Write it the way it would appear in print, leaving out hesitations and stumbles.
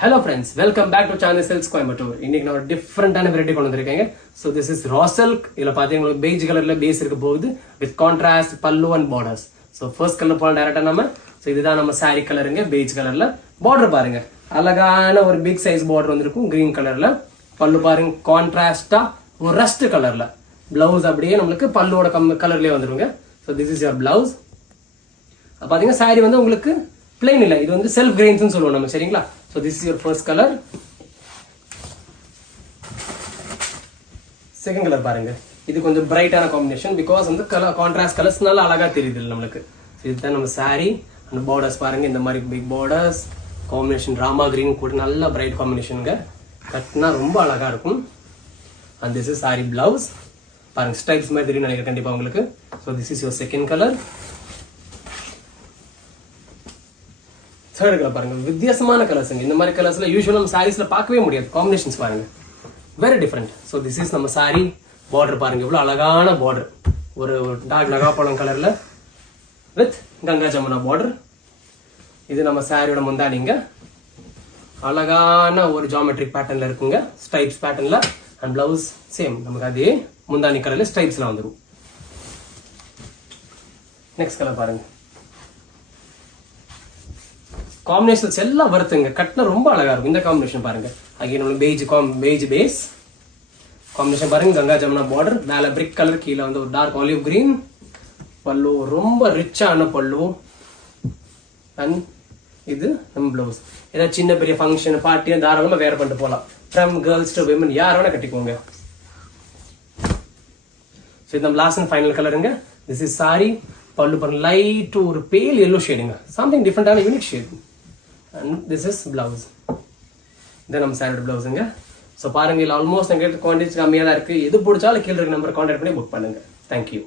Hello friends, welcome back to Channel Silks Coimbatore. இன்னைக்கு நான் ஒரு டிஃபரண்டான வெரைட்டி கொண்டு வந்திருக்கேங்க. So this is raw silk. இதுல பாத்தீங்கன்னா beige கலர்ல பேஸ் இருக்க போகுது with contrast pallu and borders. So first color போல டைரக்டா நம்ம இதுதான் நம்ம saree கலருங்க beige கலர்ல. border பாருங்க. அழகான ஒரு big size border வந்திருக்கும் green கலர்ல. பல்லு பாருங்க கான்ட்ராஸ்டா ஒரு rust கலர்ல. blouse அப்படியே நமக்கு பல்லுவோட கலர்லயே வந்துருங்க. So this is your blouse. பாத்தீங்க saree வந்து உங்களுக்கு plain இல்ல. இது வந்து self grains னு சொல்லுவோம் நம்ம சரிங்களா? So this is your first color. Second color பாருங்க. இது கொஞ்சம் பிரைட்டான காம்பினேஷன் because வந்து கான்ட்ராஸ்ட் கலர்ஸ் நல்லா அழகா தெரியுது நமக்கு. இதுதான் நம்ம saree and borders பாருங்க இந்த மாதிரி big borders combination Rama green கூட நல்ல பிரைட் காம்பினேஷன்ங்க. கட்னா ரொம்ப அழகா இருக்கும். And this is saree blouse. பாருங்க ஸ்ட்ரைப்ஸ் மாதிரி தெரியும் நினைக்கிறேன் கண்டிப்பா உங்களுக்கு. So this is your second color. Third color பாருங்க வித்தியாசமான கலர்ஸ்ங்க இந்த மாதிரி கலர்ஸ்ல யூசுவலா நம்ம சாரீஸ்ல பார்க்கவே முடியாது காம்பினேஷன்ஸ் பாருங்க very different so this is நம்ம saree border பாருங்க இவ்வளவு அழகான border ஒரு டார்க் நகாப்பழம் கலர்ல வித் கங்கா ஜமுனா border இது நம்ம சாரியோட முந்தானிங்க அழகான ஒரு ஜியோமெட்ரிக் பேட்டர்ன்ல இருக்குங்க ஸ்ட்ரைப்ஸ் பேட்டர்ன்ல and blouse சேம் நமக்கு அதே முந்தானி கலர்ல ஸ்ட்ரைப்ஸ்ல வந்துரும் நெக்ஸ்ட் கலர் பாருங்க காம்பினேஷன்ஸ் எல்லாம் வருதுங்க கட்ல ரொம்ப அழகா இருக்கும் இந்த காம்பினேஷன் பாருங்க அகைன் நம்ம beige பேஸ் காம்பினேஷன் பாருங்க கங்கா ஜமுனா border மேல brick கலர் கீழ வந்து ஒரு டார்க் ஆலிவ் green பல்லு ரொம்ப ரிச்சான பல்லு and இது நம்ம ப்ளவுஸ் ஏதாவது சின்ன பெரிய ஃபங்க்ஷன் பார்ட்டி தாராளமா வேர் பண்ணிட்டு போலாம் from girls to women யார் வேணா கட்டிக்கோங்க சோ இந்த லாஸ்ட் அண்ட் ஃபைனல் கலருங்க this is saree பல்லு பாருங்க லைட் ஒரு பேல் yellow ஷேடுங்க something different ஆன unique shade and this is blouse then நம்ம சாரியோட ப்ளவுஸ்ங்க சோ பாருங்க இல்ல ஆல்மோஸ்ட் எங்க குவாண்டிட்டி கம்மியா தான் இருக்கு எது பிடிச்சாலும் கீழ இருக்க நம்பர் கான்டாக்ட் பண்ணி புக் பண்ணுங்க thank you